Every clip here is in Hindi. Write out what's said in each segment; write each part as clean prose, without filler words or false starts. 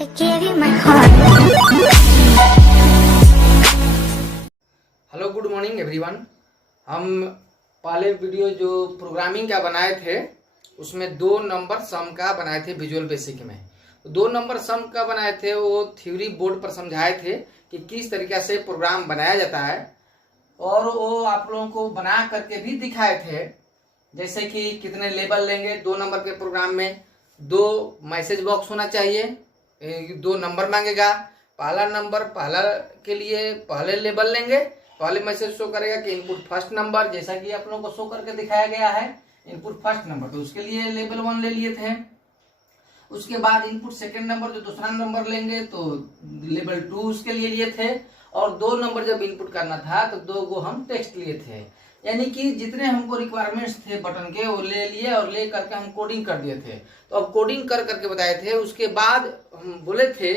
I gave you my heart. Hello good morning everyone. हम पहले वीडियो जो प्रोग्रामिंग का बनाए थे उसमें 2 नंबर सम का बनाए थे विजुअल बेसिक में। 2 नंबर सम का बनाए थे वो थ्योरी बोर्ड पर समझाए थे कि किस तरीके से प्रोग्राम बनाया जाता है, और वो आप लोगों को बना करके भी दिखाए थे। जैसे कि कितने लेबल लेंगे 2 नंबर के प्रोग्राम में, 2 मैसेज बॉक्स होना चाहिए, 2 नंबर मांगेगा। पहला नंबर पहला के लिए पहले लेबल लेंगे, पहले मैसेज शो करेगा कि इनपुट फर्स्ट नंबर, जैसा कि आप लोगों को शो करके दिखाया गया है इनपुट फर्स्ट नंबर, तो उसके लिए लेबल 1 ले लिए थे। उसके बाद इनपुट सेकंड नंबर जो दूसरा नंबर लेंगे तो लेबल 2 उसके लिए लिए थे, और 2 नंबर जब इनपुट करना था तो 2 को हम टेक्स्ट लिए थे। यानी कि जितने हमको रिक्वायरमेंट्स थे बटन के वो ले लिए और ले करके हम कोडिंग कर दिए थे। तो अब कोडिंग कर करके बताए थे। उसके बाद हम बोले थे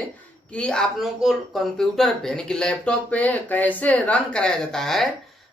कि आप लोगों को कंप्यूटर पे यानी कि लैपटॉप पे कैसे रन कराया जाता है,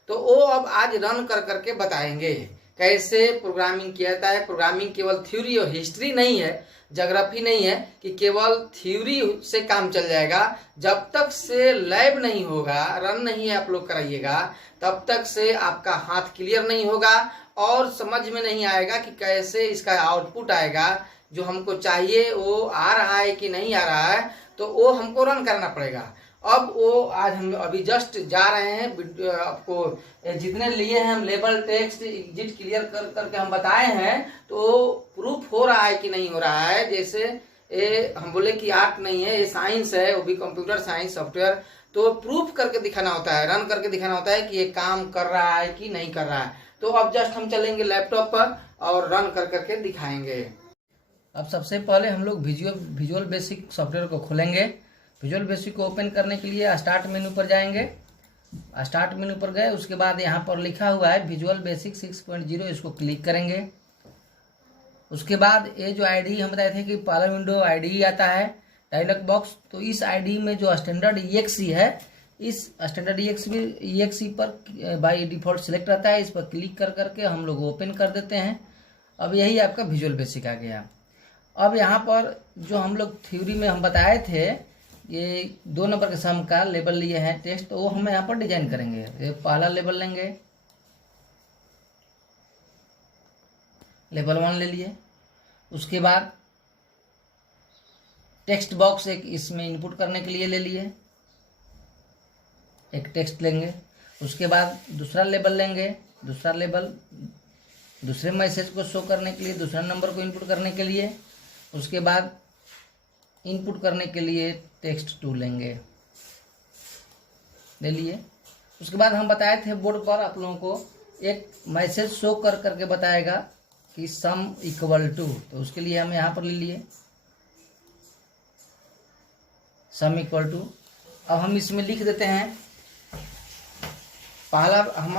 तो वो अब आज रन कर करके बताएंगे कैसे प्रोग्रामिंग किया जाता है। प्रोग्रामिंग केवल थ्योरी और हिस्ट्री नहीं है, ज्योग्राफी नहीं है कि केवल थ्योरी से काम चल जाएगा। जब तक से लैब नहीं होगा, रन नहीं आप लोग कराइएगा, तब तक से आपका हाथ क्लियर नहीं होगा और समझ में नहीं आएगा कि कैसे इसका आउटपुट आएगा। जो हमको चाहिए वो आ रहा है कि नहीं आ रहा है, तो वो हमको रन करना पड़ेगा। अब वो आज हम अभी जस्ट जा रहे हैं, आपको जितने लिए हैं हम लेबल टेक्स्ट एग्जिट क्लियर कर करके हम बताए हैं, तो प्रूफ हो रहा है कि नहीं हो रहा है। जैसे ये हम बोले कि आर्ट नहीं है, ये साइंस है, वो भी कंप्यूटर साइंस सॉफ्टवेयर, तो प्रूफ करके दिखाना होता है, रन करके दिखाना होता है कि ये काम कर रहा है कि नहीं कर रहा है। तो अब जस्ट हम चलेंगे लैपटॉप पर और रन कर करके दिखाएंगे। अब सबसे पहले हम लोग विजुअल बेसिक सॉफ्टवेयर को खोलेंगे। विजुअल बेसिक को ओपन करने के लिए स्टार्ट मेनू पर जाएंगे। स्टार्ट मेनू पर गए, उसके बाद यहाँ पर लिखा हुआ है विजुअल बेसिक 6.0, इसको क्लिक करेंगे। उसके बाद ये जो आईडी हम बताए थे कि पहला विंडो आईडी आता है डायलॉग बॉक्स, तो इस आईडी में जो स्टैंडर्ड EXE है, इस स्टैंडर्ड EXE पर बाय डिफॉल्ट सिलेक्ट रहता है। इस पर क्लिक कर करके हम लोग ओपन कर देते हैं। अब यही आपका विजुअल बेसिक आ गया। अब यहाँ पर जो हम लोग थ्योरी में हम बताए थे ये 2 नंबर के सम का लेबल लिए हैं टेस्ट, तो वो हम यहाँ पर डिजाइन करेंगे। ये पहला लेबल लेंगे, लेबल 1 ले लिए। उसके बाद टेक्स्ट बॉक्स एक इसमें इनपुट करने के लिए ले लिए, एक टेक्स्ट लेंगे। उसके बाद दूसरा लेबल लेंगे, दूसरा लेबल दूसरे मैसेज को शो करने के लिए, दूसरा नंबर को इनपुट करने के लिए। उसके बाद इनपुट करने के लिए टेक्स्ट 2 लेंगे, ले लिए। उसके बाद हम बताए थे बोर्ड पर आप लोगों को एक मैसेज शो कर करके बताएगा कि सम इक्वल टू, तो उसके लिए हम यहाँ पर ले लिए सम इक्वल टू। अब हम इसमें लिख देते हैं पहला हम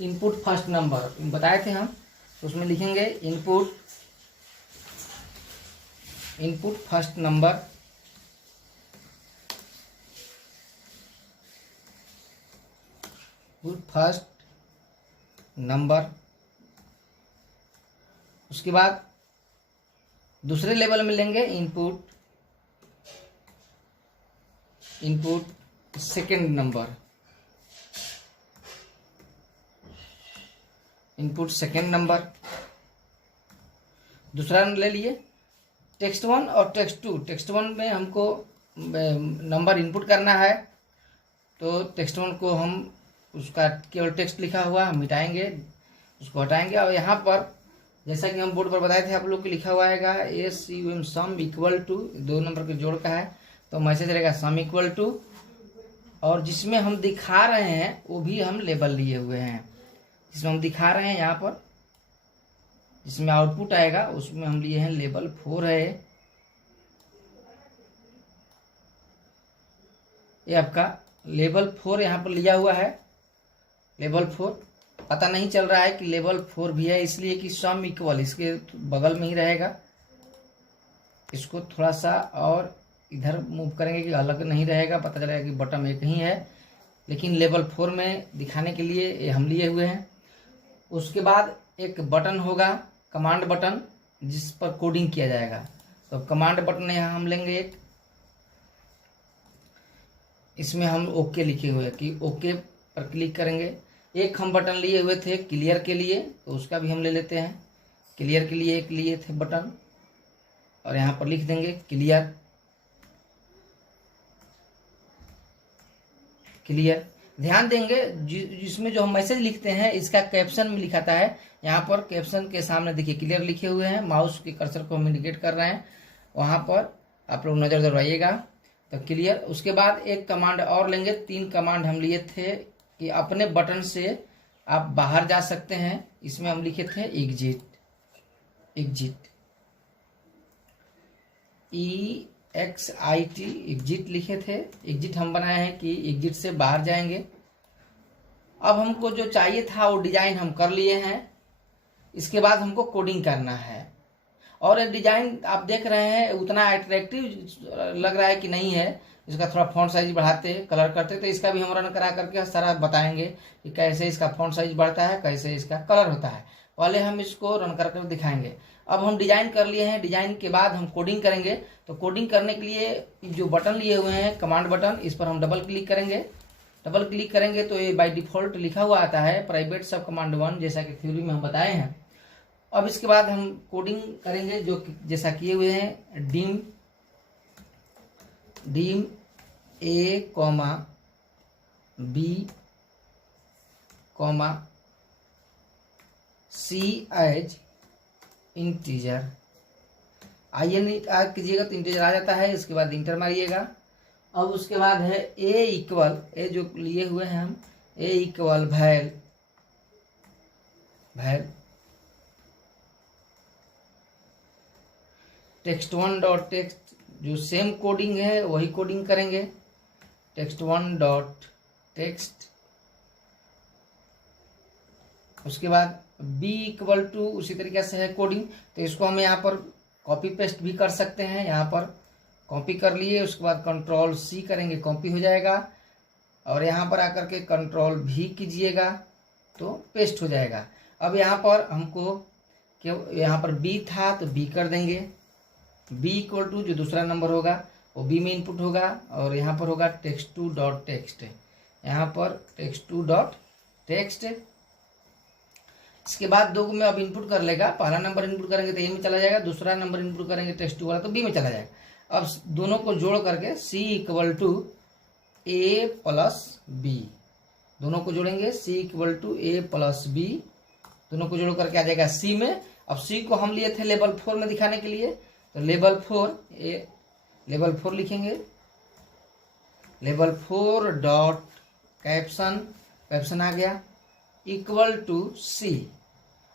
इनपुट फर्स्ट नंबर बताए थे हम, तो उसमें लिखेंगे इनपुट फर्स्ट नंबर, उसके बाद दूसरे लेवल में लेंगे इनपुट सेकंड नंबर, दूसरा ले लिए टेक्स्ट 1 और टेक्स्ट 2। टेक्स्ट 1 में हमको नंबर इनपुट करना है, तो टेक्स्ट 1 को हम उसका केवल टेक्स्ट लिखा हुआ हम मिटाएंगे, उसको हटाएंगे। और यहाँ पर जैसा कि हम बोर्ड पर बताए थे आप लोग को लिखा हुआ है SUM sum equal to, 2 number के जोड़ का है, तो मैसेज रहेगा सम इक्वल टू। और जिसमें हम दिखा रहे हैं वो भी हम लेबल लिए हुए हैं, जिसमें हम दिखा रहे हैं यहाँ पर जिसमें आउटपुट आएगा उसमें हम लिए हैं लेबल 4 है। ये आपका लेबल 4 यहाँ पर लिया हुआ है। लेबल 4 पता नहीं चल रहा है कि लेबल 4 भी है, इसलिए कि सम इक्वल इसके बगल में ही रहेगा। इसको थोड़ा सा और इधर मूव करेंगे कि अलग नहीं रहेगा, पता चलेगा कि बटन एक ही है, लेकिन लेवल 4 में दिखाने के लिए हम लिए हुए हैं। उसके बाद एक बटन होगा कमांड बटन, जिस पर कोडिंग किया जाएगा। तो कमांड बटन यहाँ हम लेंगे एक, इसमें हम ओके लिखे हुए हैं कि ओके पर क्लिक करेंगे। एक हम बटन लिए हुए थे क्लियर के लिए, तो उसका भी हम ले लेते हैं। क्लियर के लिए एक लिए थे बटन, और यहाँ पर लिख देंगे क्लियर। क्लियर ध्यान देंगे जिसमें जो हम मैसेज लिखते हैं इसका कैप्शन में लिखाता है। यहाँ पर कैप्शन के सामने देखिए क्लियर लिखे हुए हैं, माउस के कर्सर को हम इंडिकेट कर रहे हैं, वहाँ पर आप लोग नज़र दौड़ाइएगा। तो क्लियर, उसके बाद एक कमांड और लेंगे। 3 कमांड हम लिए थे कि अपने बटन से आप बाहर जा सकते हैं। इसमें हम लिखे थे एग्जिट, एग्जिट EXIT एग्जिट लिखे थे। एग्जिट हम बनाए हैं कि एग्जिट से बाहर जाएंगे। अब हमको जो चाहिए था वो डिजाइन हम कर लिए हैं। इसके बाद हमको कोडिंग करना है, और ये डिजाइन आप देख रहे हैं उतना अट्रैक्टिव लग रहा है कि नहीं है। इसका थोड़ा फॉन्ट साइज बढ़ाते, कलर करते, तो इसका भी हम रन करा करके सारा बताएंगे कि कैसे इसका फॉन्ट साइज बढ़ता है, कैसे इसका कलर होता है। पहले हम इसको रन कर कर दिखाएंगे। अब हम डिजाइन कर लिए हैं, डिजाइन के बाद हम कोडिंग करेंगे। तो कोडिंग करने के लिए जो बटन लिए हुए हैं कमांड बटन, इस पर हम डबल क्लिक करेंगे। डबल क्लिक करेंगे तो ये बाय डिफॉल्ट लिखा हुआ आता है प्राइवेट सब कमांड 1, जैसा कि थ्योरी में हम बताए हैं। अब इसके बाद हम कोडिंग करेंगे जो जैसा किए हुए हैं, dim A, B, C as integer. IN कीजिएगा तो इंटीजर आ जाता है। इसके बाद इंटर मारिएगा। अब उसके बाद है ए जो लिए हुए हैं हम, A equal val text1 dot text, जो सेम कोडिंग है वही कोडिंग करेंगे। text1 डॉट टेक्स्ट, उसके बाद b इक्वल टू उसी तरीके से है कोडिंग। तो इसको हम यहाँ पर कॉपी पेस्ट भी कर सकते हैं। यहाँ पर कॉपी कर लिए, उसके बाद कंट्रोल C करेंगे, कॉपी हो जाएगा। और यहाँ पर आकर के कंट्रोल V कीजिएगा तो पेस्ट हो जाएगा। अब यहाँ पर हमको यहाँ पर B था तो B कर देंगे। b इक्वल टू जो दूसरा नंबर होगा वो b में इनपुट होगा, और यहाँ पर होगा text2 डॉट टेक्स्ट, यहाँ पर text2 डॉट टेक्स्ट। इसके बाद 2 में अब इनपुट कर लेगा। पहला नंबर इनपुट करेंगे तो a में चला जाएगा, दूसरा नंबर इनपुट करेंगे text2 वाला तो b में चला जाएगा। अब दोनों को जोड़ करके c equal to a plus b, दोनों को जोड़ेंगे c equal to a plus b, दोनों को जोड़ करके आ जाएगा c में। अब c को हम लिए थे लेवल 4 में दिखाने के लिए, तो लेवल 4 लिखेंगे। लेवल 4 डॉट कैप्शन आ गया इक्वल टू C।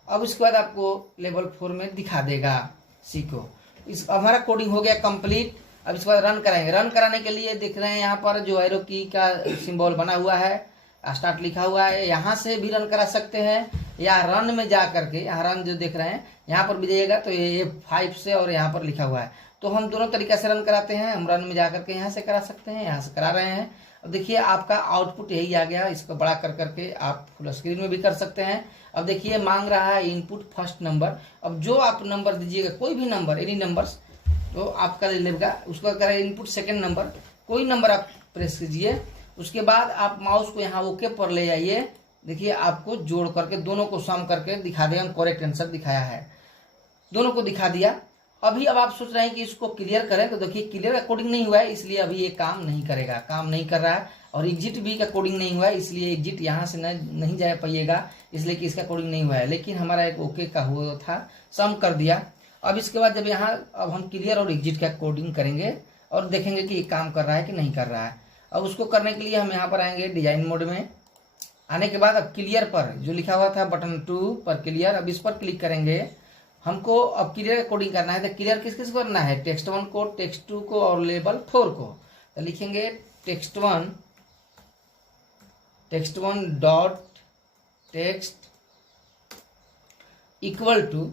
अब इसके बाद आपको लेवल 4 में दिखा देगा C को। इस हमारा कोडिंग हो गया कंप्लीट। अब इसके बाद रन कराएंगे। रन कराने के लिए देख रहे हैं यहाँ पर जो एरो की का सिंबल बना हुआ है, स्टार्ट लिखा हुआ है, यहाँ से भी रन करा सकते हैं, या रन में जा करके यहाँ रन जो देख रहे हैं यहाँ पर भी जाइएगा तो ये F5 से और यहाँ पर लिखा हुआ है। तो हम दोनों तरीका से रन कराते हैं। हम रन में जा करके यहाँ से करा सकते हैं, यहाँ से करा रहे हैं। अब देखिए आपका आउटपुट यही आ गया। इसको बड़ा कर करके आप फुल स्क्रीन में भी कर सकते हैं। अब देखिए मांग रहा है इनपुट फर्स्ट नंबर। अब जो आप नंबर दीजिएगा, कोई भी नंबर, एनी नंबर्स, तो आपका ले लेगा। उसको करें इनपुट सेकेंड नंबर, कोई नंबर आप प्रेस कीजिए। उसके बाद आप माउस को यहाँ ओके पर ले जाइए। देखिए आपको जोड़ करके दोनों को सम करके दिखा देगा, करेक्ट आंसर दिखाया है, दोनों को दिखा दिया। अभी अब आप सोच रहे हैं कि इसको क्लियर करें, तो देखिए क्लियर का कोडिंग नहीं हुआ है इसलिए अभी ये काम नहीं करेगा, काम नहीं कर रहा है। और एग्जिट भी का कोडिंग नहीं हुआ है इसलिए एग्जिट यहाँ से नहीं जा पाइएगा, इसलिए कि इसका कोडिंग नहीं हुआ है। लेकिन हमारा एक ओके का हुआ था, सम कर दिया। अब इसके बाद जब यहाँ अब हम क्लियर और एग्जिट का कोडिंग करेंगे और देखेंगे कि ये काम कर रहा है कि नहीं कर रहा है। अब उसको करने के लिए हम यहाँ पर आएंगे डिजाइन मोड में। आने के बाद अब क्लियर पर जो लिखा हुआ था बटन 2 पर क्लियर, अब इस पर क्लिक करेंगे। हमको अब क्लियर कोडिंग करना है। तो क्लियर किस किस को करना है, text1 को, text2 को और लेवल 4 को। तो लिखेंगे text1 dot text equal to,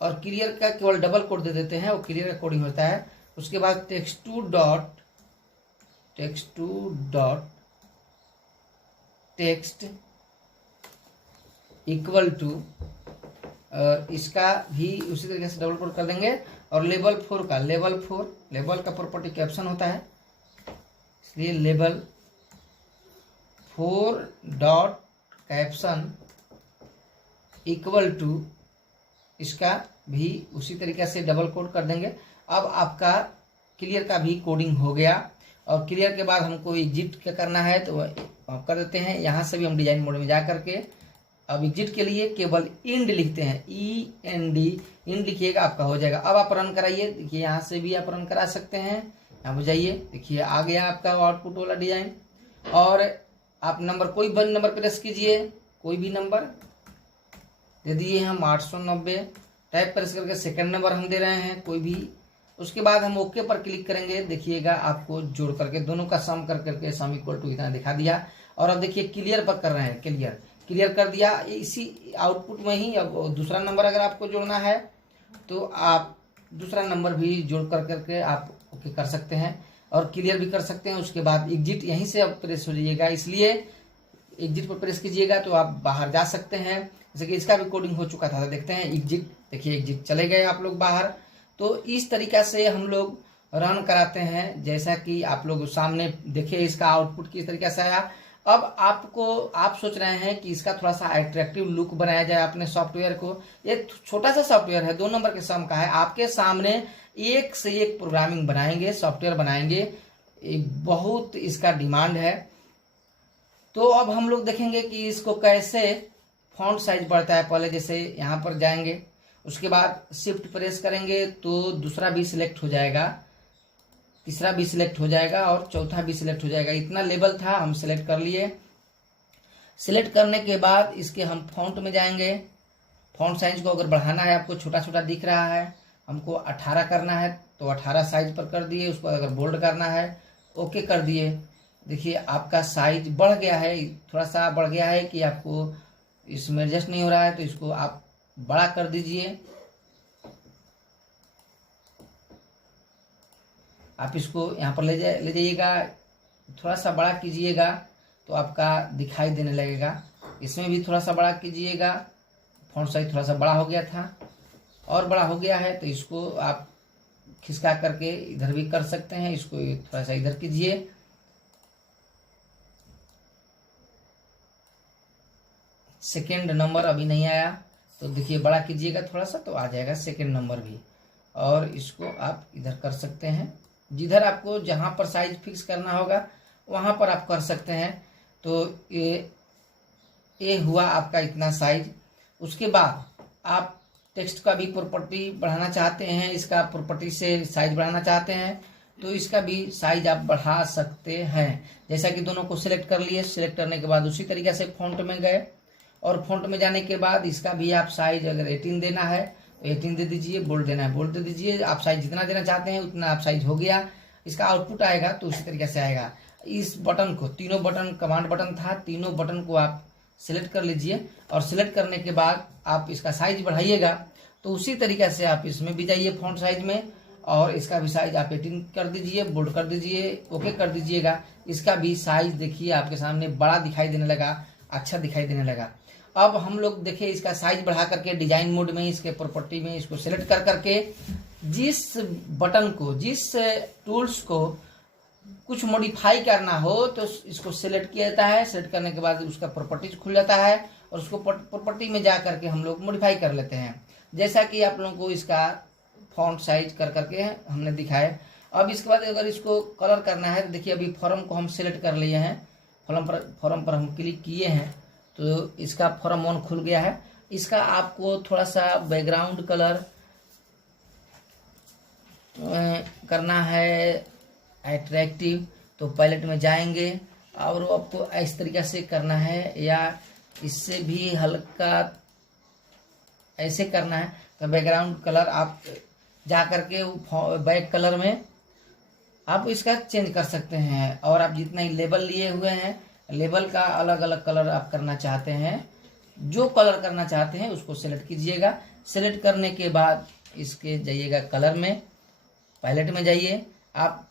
और क्लियर का केवल डबल कोड दे देते हैं, वो क्लियर का कोडिंग होता है। उसके बाद text2 dot text equal to, इसका भी उसी तरीके से डबल कोड कर देंगे। और लेवल 4 का, लेवल का प्रॉपर्टी कैप्शन होता है, इसलिए लेवल 4 डॉट कैप्शन इक्वल टू, इसका भी उसी तरीके से डबल कोड कर देंगे। अब आपका क्लियर का भी कोडिंग हो गया। और क्लियर के बाद हमको एग्जिट क्या करना है तो हम कर देते हैं। यहाँ से भी हम डिजाइन मोड में जा करके अब एग्जिट के लिए केवल इंड लिखते हैं, END, इंड लिखिएगा, आपका हो जाएगा। अब आप रन कराइए, देखिए यहाँ से भी आप रन करा सकते हैं। यहाँ पर जाइए, देखिए आ गया आपका आउटपुट वाला डिजाइन। और आप नंबर, कोई भी नंबर प्रेस कीजिए, कोई भी नंबर दे दिए हम 890, टाइप प्रेस करके सेकंड नंबर हम दे रहे हैं कोई भी। उसके बाद हम ओके पर क्लिक करेंगे, देखिएगा आपको जोड़ करके दोनों का सम कर करके सम इक्वल टू इतना दिखा दिया। और अब देखिए क्लियर पर कर रहे हैं, क्लियर कर दिया। इसी आउटपुट में ही अब दूसरा नंबर अगर आपको जोड़ना है तो आप दूसरा नंबर भी जोड़ कर करके आप ओके कर सकते हैं और क्लियर भी कर सकते हैं। उसके बाद एग्जिट यहीं से अब प्रेस हो जाइएगा, इसलिए एग्जिट पर प्रेस कीजिएगा तो आप बाहर जा सकते हैं। जैसे कि इसका भी कोडिंग हो चुका था, देखते हैं एग्जिट, देखिए एग्जिट चले गए आप लोग बाहर। तो इस तरीका से हम लोग रन कराते हैं, जैसा कि आप लोग सामने देखिए इसका आउटपुट किस तरीके से आया। अब आप सोच रहे हैं कि इसका थोड़ा सा अट्रैक्टिव लुक बनाया जाए अपने सॉफ्टवेयर को। ये छोटा सा सॉफ्टवेयर है, 2 नंबर के सम का है। आपके सामने एक से एक प्रोग्रामिंग बनाएंगे, सॉफ्टवेयर बनाएंगे, बहुत इसका डिमांड है। तो अब हम लोग देखेंगे कि इसको कैसे फॉन्ट साइज बढ़ता है। पहले जैसे यहाँ पर जाएंगे, उसके बाद शिफ्ट प्रेस करेंगे तो दूसरा भी सिलेक्ट हो जाएगा, तीसरा भी सिलेक्ट हो जाएगा और चौथा भी सिलेक्ट हो जाएगा। इतना लेवल था, हम सिलेक्ट कर लिए। सिलेक्ट करने के बाद इसके हम फॉन्ट में जाएंगे। फॉन्ट साइज को अगर बढ़ाना है, आपको छोटा छोटा दिख रहा है, हमको 18 करना है तो 18 साइज पर कर दिए। उसको अगर बोल्ड करना है ओके कर दिए। देखिए आपका साइज बढ़ गया है, थोड़ा सा बढ़ गया है कि आपको इसमें एडजस्ट नहीं हो रहा है तो इसको आप बड़ा कर दीजिए। आप इसको यहाँ पर ले जाइएगा, थोड़ा सा बड़ा कीजिएगा तो आपका दिखाई देने लगेगा। इसमें भी थोड़ा सा बड़ा कीजिएगा, फॉन्ट साइज थोड़ा सा बड़ा हो गया था और बड़ा हो गया है तो इसको आप खिसका करके इधर भी कर सकते हैं। इसको थोड़ा सा इधर कीजिए, सेकेंड नंबर अभी नहीं आया तो देखिए बड़ा कीजिएगा थोड़ा सा तो आ जाएगा सेकेंड नंबर भी। और इसको आप इधर कर सकते हैं, जिधर आपको जहां पर साइज फिक्स करना होगा वहां पर आप कर सकते हैं। तो ये हुआ आपका इतना साइज। उसके बाद आप टेक्स्ट का भी प्रॉपर्टी बढ़ाना चाहते हैं, इसका प्रॉपर्टी से साइज बढ़ाना चाहते हैं तो इसका भी साइज आप बढ़ा सकते हैं। जैसा कि दोनों को सिलेक्ट कर लिए, सिलेक्ट करने के बाद उसी तरीके से फॉन्ट में गए और फॉन्ट में जाने के बाद इसका भी आप साइज अगर 18 देना है तो 18 दे दीजिए, बोल्ड देना है बोल्ड दे दीजिए। आप साइज जितना देना चाहते हैं उतना आप साइज हो गया। इसका आउटपुट आएगा तो उसी तरीके से आएगा। इस बटन को, तीनों बटन कमांड बटन था, तीनों बटन को आप सिलेक्ट कर लीजिए और सिलेक्ट करने के बाद आप इसका साइज बढ़ाइएगा तो उसी तरीके से आप इसमें भी जाइए फॉन्ट साइज में और इसका भी साइज आप 18 कर दीजिए, बोल्ड कर दीजिए, ओके कर दीजिएगा। इसका भी साइज देखिए आपके सामने बड़ा दिखाई देने लगा, अच्छा दिखाई देने लगा। अब हम लोग देखिए इसका साइज बढ़ा करके डिजाइन मोड में इसके प्रॉपर्टी में इसको सिलेक्ट कर करके जिस बटन को, जिस टूल्स को कुछ मॉडिफाई करना हो तो इसको सिलेक्ट किया जाता है। सिलेक्ट करने के बाद उसका प्रॉपर्टीज खुल जाता है और उसको प्रॉपर्टी में जा करके हम लोग मॉडिफाई कर लेते हैं। जैसा कि आप लोगों को इसका फॉन्ट साइज कर करके हमने दिखाया। अब इसके बाद अगर इसको कलर करना है तो देखिए अभी फॉर्म को हम सिलेक्ट कर लिए हैं, फॉर्म पर हम क्लिक किए हैं तो इसका फॉर्म 1 खुल गया है। इसका आपको थोड़ा सा बैकग्राउंड कलर करना है अट्रैक्टिव तो पैलेट में जाएंगे और आपको इस तरीके से करना है या इससे भी हल्का ऐसे करना है तो बैकग्राउंड कलर आप जा करके बैक कलर में आप इसका चेंज कर सकते हैं। और आप जितना ही लेबल लिए हुए हैं, लेबल का अलग अलग कलर आप करना चाहते हैं, जो कलर करना चाहते हैं उसको सिलेक्ट कीजिएगा। सिलेक्ट करने के बाद इसके जाइएगा कलर में, पैलेट में जाइए। आप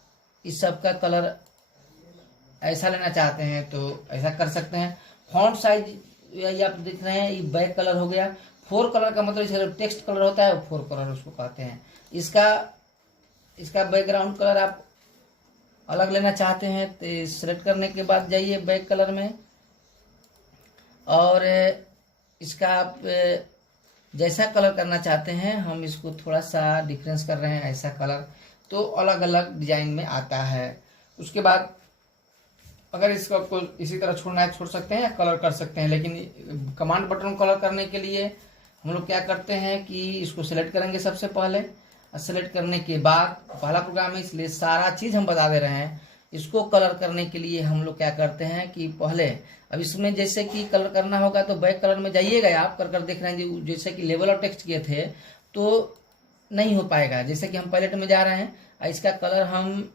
इस सब का कलर ऐसा लेना चाहते हैं तो ऐसा कर सकते हैं। फॉन्ट साइज ये आप देख रहे हैं, ये बैक कलर हो गया। 4 कलर का मतलब जैसे टेक्स्ट कलर होता है 4 कलर उसको कहते हैं। इसका बैकग्राउंड कलर आप अलग लेना चाहते हैं तो सेलेक्ट करने के बाद जाइए बैक कलर में, और इसका आप जैसा कलर करना चाहते हैं, हम इसको थोड़ा सा डिफरेंस कर रहे हैं ऐसा कलर, तो अलग अलग डिजाइन में आता है। उसके बाद अगर इसको आपको इसी तरह छोड़ना है छोड़ सकते हैं या कलर कर सकते हैं, लेकिन कमांड बटन कलर करने के लिए हम लोग क्या करते हैं कि इसको सिलेक्ट करेंगे सबसे पहले, और सेलेक्ट करने के बाद पहला प्रोग्राम है इसलिए सारा चीज़ हम बता दे रहे हैं। इसको कलर करने के लिए हम लोग क्या करते हैं कि पहले अब इसमें जैसे कि कलर करना होगा तो बैक कलर में जाइएगा, आप कर देख रहे हैं जैसे कि लेवल और टेक्स्ट किए थे तो नहीं हो पाएगा। जैसे कि हम पैलेट में जा रहे हैं, इसका कलर हम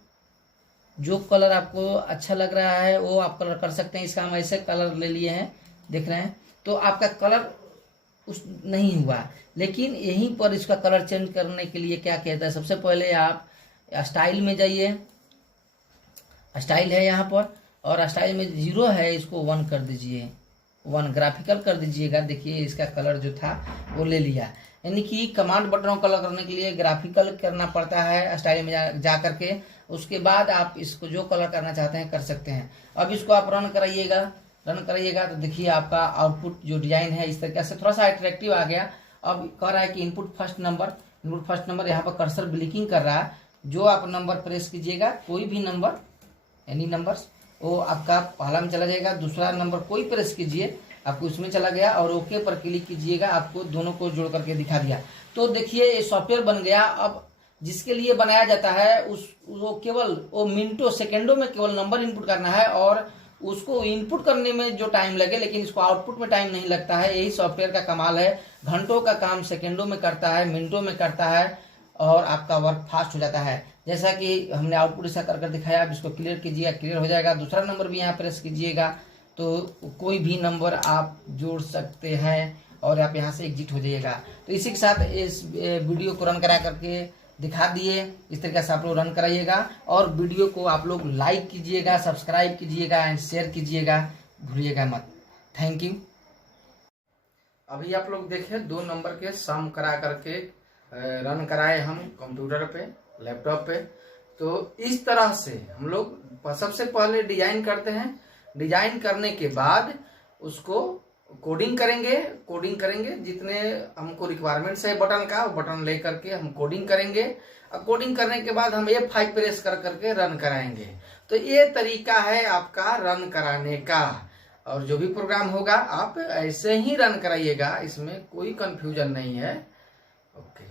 जो कलर आपको अच्छा लग रहा है वो आप कलर कर सकते हैं। इसका हम ऐसे कलर ले लिए हैं, देख रहे हैं, तो आपका कलर उस नहीं हुआ। लेकिन यहीं पर इसका कलर चेंज करने के लिए क्या कहता है, सबसे पहले आप स्टाइल में जाइए, स्टाइल है यहाँ पर, और स्टाइल में 0 है, इसको 1 कर दीजिए, 1 ग्राफिकल कर दीजिएगा। देखिए इसका कलर जो था वो ले लिया। यानी कि कमांड बटनों को कलर करने के लिए ग्राफिकल करना पड़ता है स्टाइल में जा करके, उसके बाद आप इसको जो कलर करना चाहते हैं कर सकते हैं। अब इसको आप रन कराइएगा तो देखिए आपका आउटपुट जो डिजाइन है इस तरीके से थोड़ा सा अट्रैक्टिव आ गया। अब कह रहा है कि इनपुट फर्स्ट नंबर, यहाँ पर कर्सर ब्लिंकिंग कर रहा है। जो आप नंबर प्रेस कीजिएगा, कोई भी नंबर, एनी नंबर्स, वो आपका पहला में चला जाएगा। दूसरा नंबर कोई प्रेस कीजिए, आपको उसमें चला गया, और ओके पर क्लिक कीजिएगा, आपको दोनों को जोड़ करके दिखा दिया। तो देखिए ये सॉफ्टवेयर बन गया। अब जिसके लिए बनाया जाता है वो केवल मिनटों सेकंडों में केवल नंबर इनपुट करना है, और उसको इनपुट करने में जो टाइम लगे लेकिन इसको आउटपुट में टाइम नहीं लगता है। यही सॉफ्टवेयर का कमाल है। घंटों का काम सेकंडों में करता है, मिनटों में करता है, और आपका वर्क फास्ट हो जाता है। जैसा कि हमने आउटपुट ऐसा कर दिखाया। अब इसको क्लियर कीजिएगा, क्लियर हो जाएगा। दूसरा नंबर भी यहाँ प्रेस कीजिएगा तो कोई भी नंबर आप जोड़ सकते हैं, और आप यहाँ से एग्जिट हो जाइएगा। तो इसी के साथ इस वीडियो को रन करा करके दिखा दिए। इस तरीके से आप लोग रन कराइएगा, और वीडियो को आप लोग लाइक कीजिएगा, सब्सक्राइब कीजिएगा एंड शेयर कीजिएगा, भूलिएगा मत। Thank you. अभी आप लोग देखें 2 नंबर के सम करा करके रन कराए हम कंप्यूटर पे, लैपटॉप पे। तो इस तरह से हम लोग सबसे पहले डिजाइन करते हैं। डिजाइन करने के बाद उसको कोडिंग करेंगे जितने हमको रिक्वायरमेंट्स है बटन का, वो बटन ले करके हम कोडिंग करेंगे। और कोडिंग करने के बाद हम F5 प्रेस कर करके रन कराएंगे। तो ये तरीका है आपका रन कराने का, और जो भी प्रोग्राम होगा आप ऐसे ही रन कराइएगा, इसमें कोई कंफ्यूजन नहीं है। ओके।